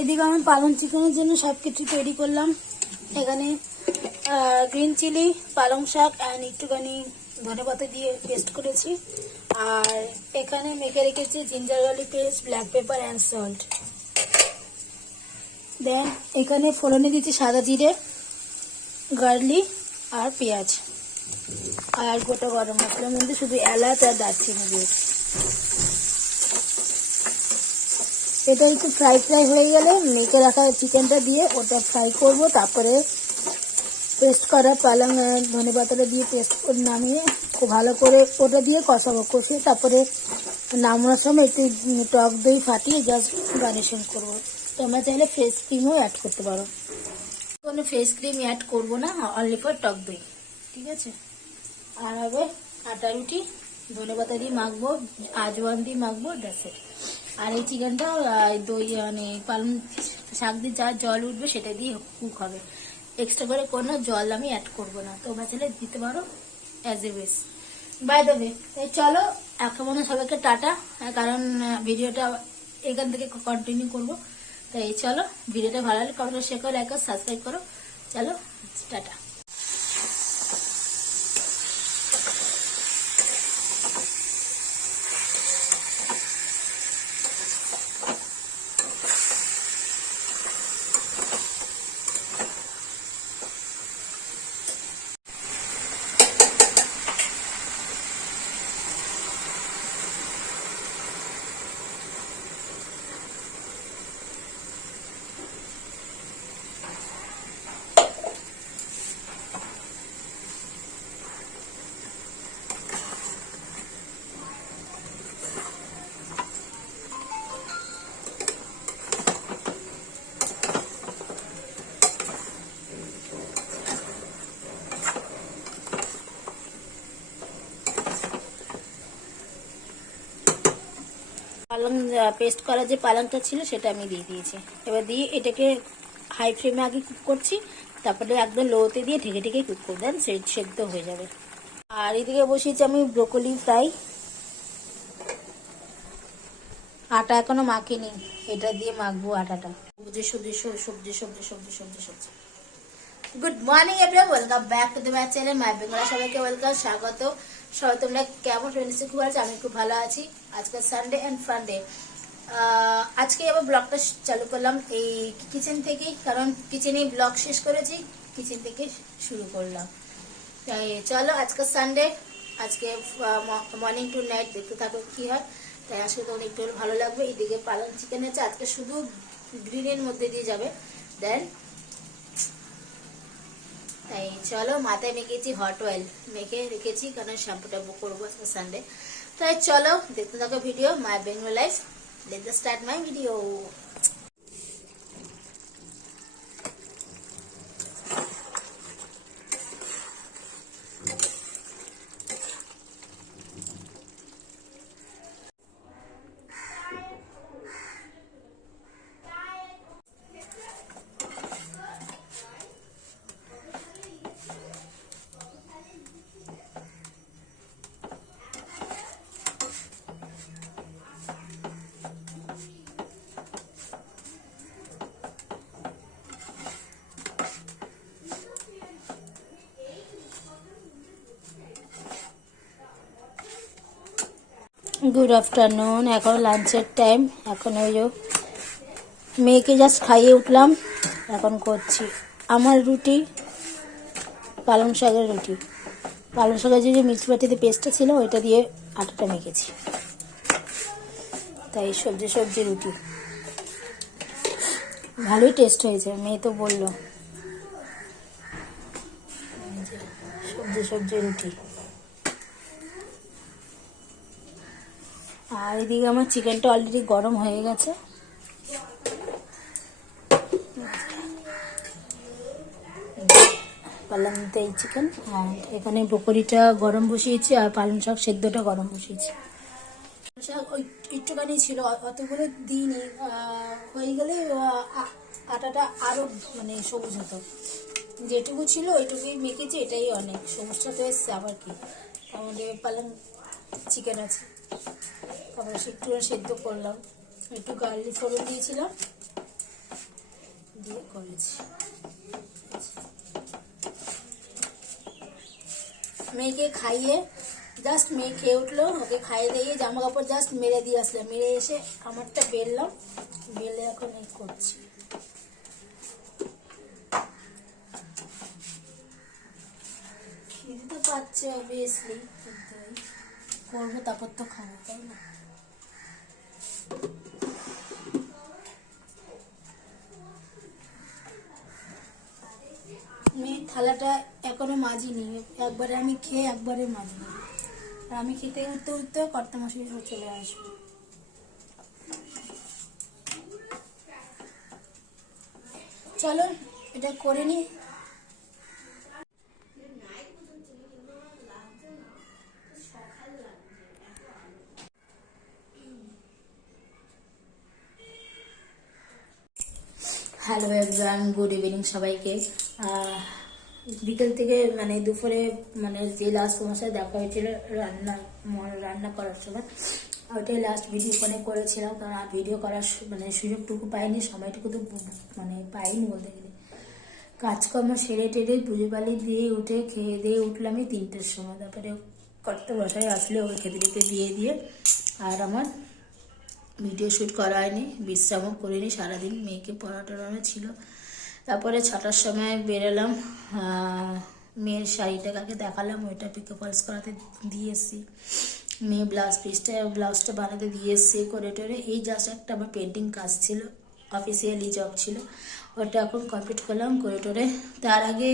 এদিকে আমি পালং চিকেনের জন্য সবকিছু তৈরি করলাম। এখানে গ্রিন চিলি, পালং শাক অ্যান্ড একটুখানি ধনেপাতা দিয়ে পেস্ট করেছি। আর এখানে মেখে রেখেছি ginger garlic paste, black pepper and salt. Then এখানে ফোড়নে দিচ্ছি সাদা জিরে, গার্লিক আর পেঁয়াজ আর গোটা গরম মশলার মধ্যে শুধু এলাচ আর দারচিনি দিয়েছি। এটা একটু ফ্রাই হয়ে গেলে মেখে রাখা চিকেনটা দিয়ে ওটা ফ্রাই করব। তারপরে পেস্ট করা পালং ধনেপাতাটা দিয়ে পেস্ট করে নামিয়ে খুব ভালো করে ওটা দিয়ে কষাবো। কষিয়ে তারপরে নামানোর সময় একটু টক দই ফাটিয়ে জাস্ট গার্নিশিং করবো। তোমরা চাইলে ফ্রেশ ক্রিমও অ্যাড করতে পারো। কোনো ফ্রেশ ক্রিম অ্যাড করবো না, অনলি ফর টক দই। ঠিক আছে। আর হবে আটা রুটি, ধনেপাতা দিয়ে মাখবো, আজওয়ান দিয়ে মাখবো, দ্যাটস ইট। আর এই চিকেনটা দই মানে পালং শাক দিয়ে যা জল উঠবে সেটা দিয়ে কুক হবে। এক্সট্রা করে কোনো জল আমি অ্যাড করবো না, তোমরা চাইলে দিতে পারো as a ways. By the way, চলো এখন সবাইকে টাটা, কারণ ভিডিওটা এখান থেকে কন্টিনিউ করবো। তাই চলো, ভিডিওটা ভালো লাগলে কমেন্ট, শেয়ার করো, লাইক করো, সাবস্ক্রাইব করো। চলো টাটা। পালং পেস্ট করা যে পালংটা ছিল সেটা আমি দিয়ে দিয়েছি। এবার দিয়ে এটাকে হাই ফ্লেমে আগে কুক করছি, তারপরে একদম লোতে দিয়ে ঢেকে ঢেকে কুক করে দেন, সেদ্ধ হয়ে যাবে। আর এদিকে বসিয়েছি আমি ব্রোকলি ফ্রাই। আটা এখনো মাখিনি, এটা দিয়ে মাখবো আটাটা। সবজি সবজি সবজি সবজি সবজি সবজি সবজি। Good morning everyone, welcome back to the my channel my Bengala. সবাইকে ওয়েলকাম, স্বাগত। সবাই তোমরা কেমন ফ্রেন্ডস? খুব ভালো আছি, আমি খুব ভালো আছি। আজকে সানডে অ্যান্ড ফান্ডে। আজকে আবার ব্লগটা চালু করলাম এই কিচেন থেকেই, কারণ কিচেনেই ব্লগ শেষ করেছি, কিচেন থেকে শুরু করলাম। তাই চলো, আজকে সানডে, আজকে মর্নিং টু নাইট দেখতে থাকো কি হয়। তাই আজকে তোমার একটু ভালো লাগবে। এইদিকে পালং চিকেন আছে, আজকে শুধু গ্রিনের মধ্যে দিয়ে যাবে। দেন তাই চলো, মাথায় মেখেছি হট অয়েল, মেখে রেখেছি কারণ শ্যাম্পুটা করবো আজকে সানডে। তাই চলো দেখতে থাকো video my Bengal life. Let's start my video. Good afternoon, এখন লাঞ্চের টাইম। এখন ওই যে মেয়েকে জাস্ট খাইয়ে উঠলাম, এখন করছি আমার রুটি, পালং শাকের রুটি। পালং শাকের যে মিক্সড বাটিতে পেস্টটা ছিল ওইটা দিয়ে আটাটা মেখেছি, তাই সবজি সবজি রুটি। ভালোই টেস্ট হয়েছে, মেয়ে তো বললো। সবজি সবজি রুটি। আর এদিকে আমার চিকেনটা অলরেডি গরম হয়ে গেছে। পালং এই চিকেন, আর এখানে ব্রোকলিটা গরম বসিয়েছি আর পালং শাক সেদ্ধটা গরম বসিয়েছি। শাক ওই একটুখানি ছিল, অতগুলো দিইনি। হয়ে গেলে আটাটা আরো মানে সবুজ হতো। যেটুকু ছিল ওইটুকুই মেখেছি, এটাই অনেক। সবুজটা তো এসছে আবার কি, আমাদের পালং চিকেন আছে। তারপরে একটু সেদ্ধ করলাম, একটু গার্লিক ফোড়ন দিয়েছিলাম, দিয়ে করেছি। মেয়েকে খাইয়ে জাস্ট মেয়ে খেয়ে উঠলো, ওকে খাইয়ে দিয়ে জামা কাপড় জাস্ট মেরে দিয়ে আসলাম, মেরে এসে আমারটা বেললাম, বেলে এখন এই করছি। খিদে তো পাচ্ছে অবভিয়াসলি, করবো তারপর তো খাবো, তাই না? মেয়ে থালাটা এখনো মাজিনি, একবারে আমি খেয়ে একবারে মাজিনি, আর আমি খেতে উঠতে উঠতে কর্তামশাই চলে আসবো। চলো এটা করে নি। হ্যালো এভরিওয়ান, গুড ইভিনিং সবাইকে। বিকেল থেকে মানে দুপুরে মানে যে লাস্ট তোমার সাথে দেখা হয়েছিল রান্না করার সময়, ওইটাই লাস্ট ভিডিও ফোনে করেছিলাম, কারণ আর ভিডিও করার মানে সুযোগটুকু পাইনি, সময়টুকু তো মানে পাইনি বলতে গেলে। কাজকর্ম সেরে টেরে পুজো পালি দিয়ে উঠে খেয়ে দিয়ে উঠলাম এই 3টের সময়। তারপরে কর্তা বসায় আসলে ওই খেতে দিয়ে আর আমার ভিডিও শ্যুট করা হয়নি, বিশ্রামও করিনি সারাদিন, মেয়েকে পড়ানো ছিল। তারপরে 6টার সময় বেরোলাম, মেয়ের শাড়িটা কাকে দেখালাম, ওইটা পিকো ফলস করাতে দিয়ে এসেছি। মেয়ে ব্লাউজটা বানাতে দিয়ে এসেছি করে টোরে। এই জাস্ট একটা আমার পেন্টিং কাজ ছিল, অফিসিয়ালি জব ছিল, ওটা এখন কমপ্লিট করলাম করে টোরে। তার আগে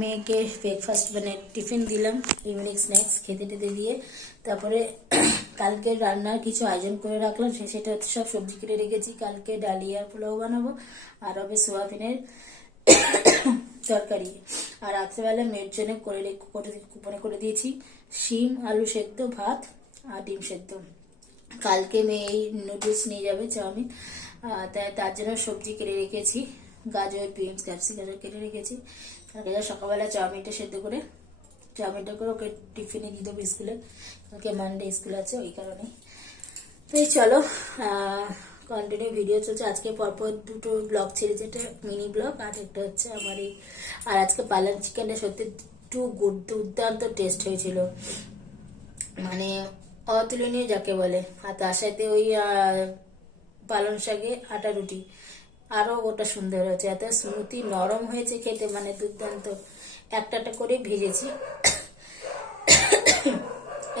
মেয়েকে ব্রেকফাস্ট মানে টিফিন দিলাম, ইভিনিং স্ন্যাক্স খেতে দিয়ে। তারপরে কালকে রান্নার কিছু আয়োজন করে রাখলাম, সেটা সব সবজি কেটে রেখেছি। কালকে ডালিয়া পোলাও বানাবো, আর হবে সোয়াবিনের তরকারি। আর রাত্রেবেলা মেয়ের জন্য কুপনে করে দিয়েছি শিম আলু সেদ্ধ, ভাত আর ডিম সেদ্ধ। কালকে মেয়ে এই নুডলস নিয়ে যাবে, চাউমিন, তার জন্য সবজি কেটে রেখেছি, গাজর বিনস ক্যাপসিকাম কেটে রেখেছি। কালকে সকালবেলা চাউমিনটা করে ওকে টিফিনে দিয়ে দেবো স্কুলে, কালকে মানডে স্কুল আছে ওই কারণে। তো এই চলো কন্টিনিউ ভিডিও চলছে। আজকে পরপর 2টো ব্লগ ছেড়েছে, একটা মিনি ব্লগ আর একটা হচ্ছে আমার এই। আর আজকে পালং চিকেনটা সত্যি দুর্দান্ত টেস্ট হয়েছিল, মানে অতুলনীয় যাকে বলে। আর তার সাথে ওই পালং শাকে আটা রুটি, আরো ওটা সুন্দর হয়েছে, এত স্মুথি নরম হয়েছে খেতে, মানে দুর্দান্ত। একটা করে ভেজেছি,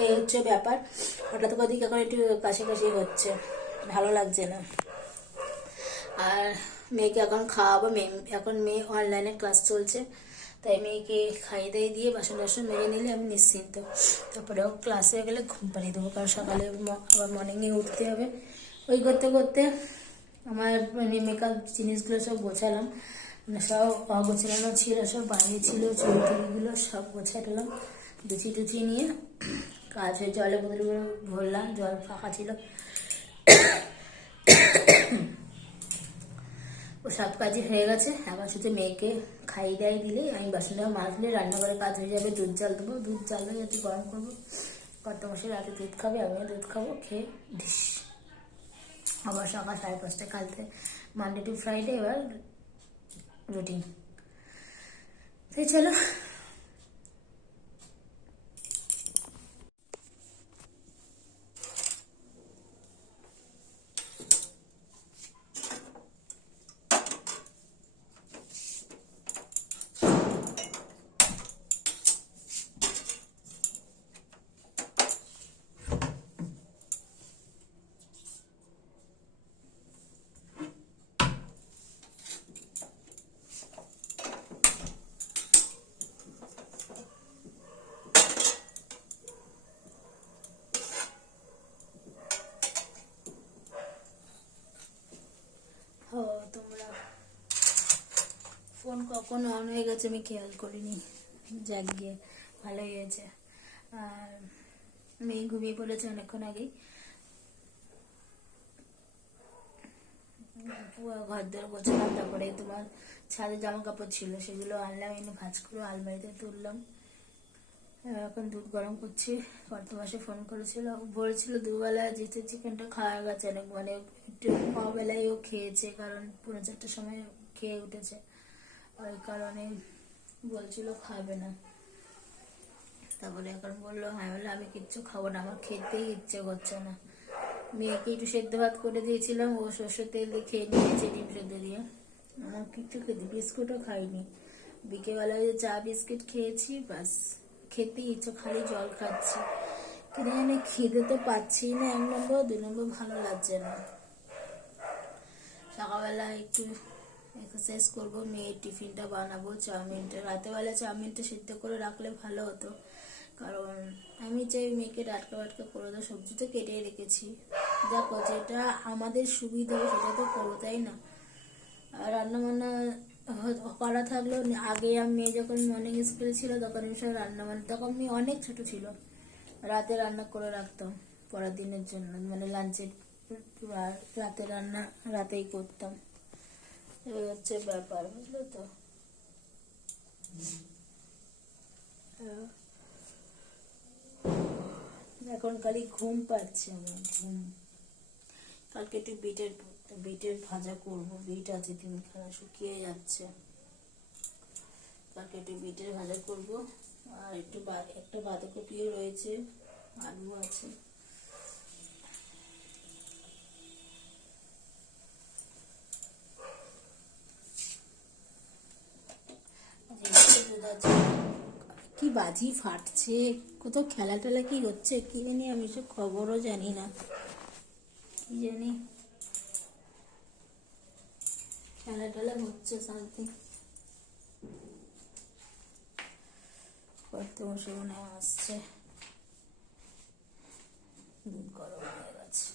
এই হচ্ছে ব্যাপার। হঠাৎ করে দিকে এখন একটু কাশি হচ্ছে, ভালো লাগছে না। আর মেয়েকে এখন খাওয়াবো, এখন মেয়ে অনলাইনে ক্লাস চলছে, তাই মেয়েকে খাইয়ে দাইয়ে দিয়ে বাসন মেরে নিলে আমি নিশ্চিন্ত। তারপরেও ক্লাস হয়ে গেলে ঘুম পাড়িয়ে দেবো, কারণ সকালে আবার মর্নিংয়ে উঠতে হবে। ওই করতে করতে আমার মেকআপ জিনিসগুলো সব গোছালাম, সব অগোছানো ছিল, সব বাইরে ছিল, চুড়িগুলো সব গোছালাম, টুচি নিয়ে কাজ হয়ে জলের বোতলগুলো ভরলাম, জল ফাঁকা ছিল, ও সব কাজই হয়ে গেছে। এখন শুধু মেয়েকে খাইয়ে দাইয়ে দিলে আমি বাসনটা মাজলে রান্নাঘরে কাজ হয়ে যাবে। দুধ জাল দেবো, দুধ জাল দিয়ে যাতে গরম করবো, কর্তামশাই রাতে দুধ খাবে, আমিও দুধ খাবো, খেয়ে ঢিস আবার সকাল 5:30 কালকে মানডে টু ফ্রাইডে এবার রুটিন। তাই চলো তোমরা ফোন কখন অন হয়ে গেছে আমি খেয়াল করিনি, যাক গিয়ে ভালোই হয়েছে। আর মেয়ে ঘুমিয়ে পড়েছে অনেকক্ষণ আগেই। ঘর দর গোছালাম, তারপরে তোমার ছাদে জামা কাপড় ছিল সেগুলো আনলাম, এনে ভাঁজ করে আলমারিতে তুললাম। এখন দুধ গরম করছি। কত মাসে ফোন করেছিল, বলেছিল দুবেলা যেহেতু চিকেনটা খাওয়া গেছে অনেক, মানে একটু অবেলায় ও খেয়েছে, কারণ 4:30টার সময় খেয়ে উঠেছে, ওই কারণে বলছিল খাবে না। তারপরে এখন বললো, হ্যাঁ বলে আমি কিচ্ছু খাবো না, আমার খেতেই ইচ্ছে করছে না। মেয়েকে একটু সেদ্ধ ভাত করে দিয়েছিলাম, ও সর্ষের তেল দিয়ে খেয়ে নিয়েছে ডিম সেদ্ধ দিয়ে। আমার কিচ্ছু খেতে, বিস্কুটও খাইনি। বিকেলবেলায় যে চা বিস্কিট খেয়েছি, বাস। খেতে ইচ্ছে, খালি জল খাচ্ছি। কিন্তু আমি খিদে তো পাচ্ছি না, 1 নম্বর, 2 নম্বর ভালো লাগছে না। সকালবেলা একটু এক্সারসাইজ করবো, মেয়ের টিফিনটা বানাবো, চাউমিনটা রাতেবেলা চাউমিনটা সিদ্ধ করে রাখলে ভালো হতো, কারণ আমি চাই মেয়েকে টাটকা বাটকা করে দেবো। সবজি তো কেটেই রেখেছি, দেখো যেটা আমাদের সুবিধা হবে সেটা তো করবো, তাই না? আর রান্নাবান্না করা থাকলেও, আগে আমি মেয়ে যখন মর্নিং স্কুলে ছিল তখন আমি সব রান্নাবান্না, তখন মেয়ে অনেক ছোট ছিল, রাতে রান্না করে রাখতাম পরের দিনের জন্য, মানে লাঞ্চের রাতে রান্না রাতেই করতাম। এই হচ্ছে ব্যাপার, বুঝলো তো? এখন খালি ঘুম পাচ্ছে আমার, ঘুম। কালকে একটু বিটের ভাজা করবো, বিট আছে 3খানা, শুকিয়ে যাচ্ছে। কালকে একটু বিটের ভাজা করবো, আর একটা বাঁধাকপিও রয়েছে, আলু আছে। কি বাজি ফাটছে, কোথাও খেলা টেলা কি হচ্ছে কি জানি, আমি সব খবরও জানি না, কি জানি খেলা টেলা হচ্ছে সামথিং। করতে বসে মনে হয় আসছে, দুধ গরম হয়ে গেছে।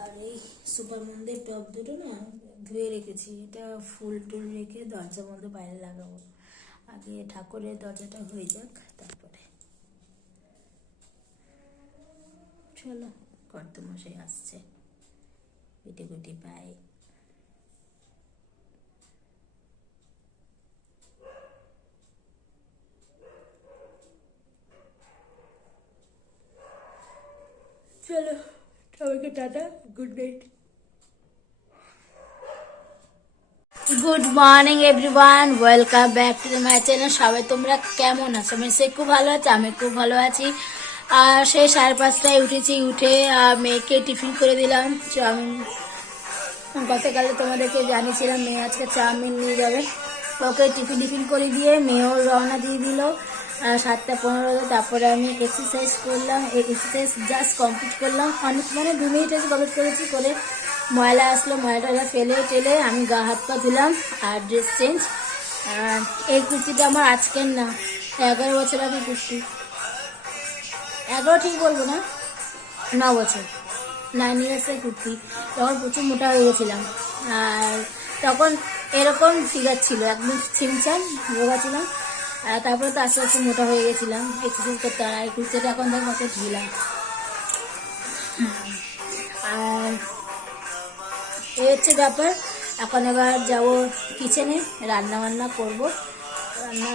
আর এই সুপার মন্দির টব দুটো না ধুয়ে রেখেছি, এটা ফুল টুল রেখে দরজার মধ্যে বাইরে লাগাবো। আগে ঠাকুরের দরজাটা হয়ে যাক, তারপরে। চলো, কর্তমশাই আসছে, গুটি গুটি পায়ে। চলো, সবাইকে tata, good night. Good morning everyone, welcome back to my channel. সবাই তোমরা কেমন আছো? আমি সে খুব ভালো আছি, আমি খুব ভালো আছি। আর সেই 5:30টায় উঠেছি, উঠে মেয়েকে টিফিন করে দিলাম চাউমিন। গতকালে তোমাদেরকে জানিয়েছিলাম মেয়ে আজকে চাউমিন নিয়ে যাবে, ওকে টিফিন করে দিয়ে মেয়েও রওনা দিয়ে দিল 7:15। তারপরে আমি এক্সারসাইজ করলাম, এক্সারসাইজ জাস্ট কমপ্লিট করলাম, অনেক মানে 2 মিনিট কমপ্লিট করেছি। করে ময়লা আসলো, ময়লাটা ফেলে টেলে আমি গা হাত পা ধুলাম আর ড্রেস চেঞ্জ। এই কুর্তিটা আমার আজকের না, 11 বছর আগে কুর্তি। 11 ঠিক বলবো না, 9 বছর, 9 ইয়ার্সের কুর্তি। তখন প্রচুর মোটা হয়ে গেছিলাম, আর তখন এরকম ফিগার ছিল, একদম ছিমছাম রোগা ছিলাম। তারপরে তো আস্তে আস্তে মোটা হয়ে গেছিলাম এক্সারসাইজ করতে। আর এই কুর্তিটা এখন ধর কত ঢিলা। আর এই হচ্ছে ব্যাপার। এখন এবার যাবো কিচেনে, রান্না বান্না করবো। রান্না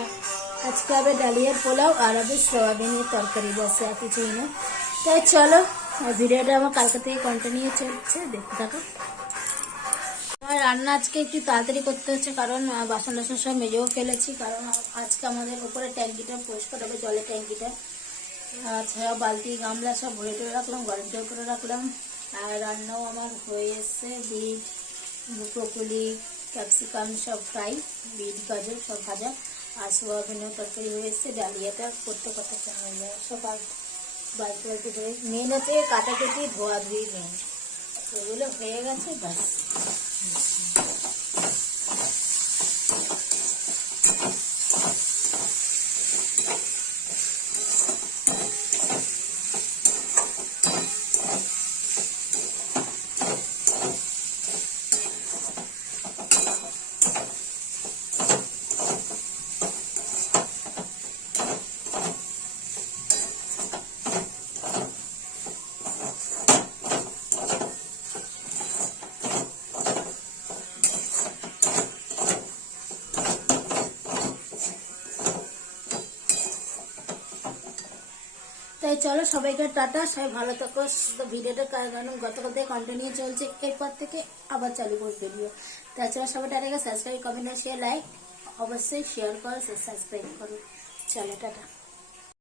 আজকে হবে ডালিয়ার পোলাও আর হবে সোয়াবিনের তরকারি, বাস আর কিছুই না। তাই চলো, ভিডিওটা আমার কালকে থেকে কন্টিনিউ চলছে, দেখতে থাকো। আর রান্না আজকে একটু তাড়াতাড়ি করতে হচ্ছে, কারণ বাসন টাসন সব মেজেও ফেলেছি, কারণ আজকে আমাদের উপরে ট্যাঙ্কিটা পরিষ্কার হবে, জলের ট্যাঙ্কিটা। আচ্ছা, বালতি গামলা সব ভরে টরে রাখলাম, গরম জল করে রাখলাম। আর রান্নাও আমার হয়ে এসছে, বিট ব্রোকলি ক্যাপসিকাম সব ফ্রাই, বিট গাজর সব ভাজা, আর সোয়াবিনের তরকারি হয়ে এসছে। ডালিয়াটা করতে কথা সব বালতি বালতি ধরে, মেন হচ্ছে কাটাকুটি ধোয়া ধুই মেন, ওগুলো হয়ে গেছে, ব্যাস। তাই চলো সবাইকে টাটা, সবাই ভালো থাকো। তো ভিডিওটা কারণ গতকাল থেকে কন্টিনিউ চলছে, এরপর থেকে আবার চালু করবো ভিডিও। তাছাড়া সবাই টাটাকে সাবস্ক্রাইব, কমেন্ট, শেয়ার, লাইক অবশ্যই শেয়ার করো, সাবস্ক্রাইব করো। চলো টাটা।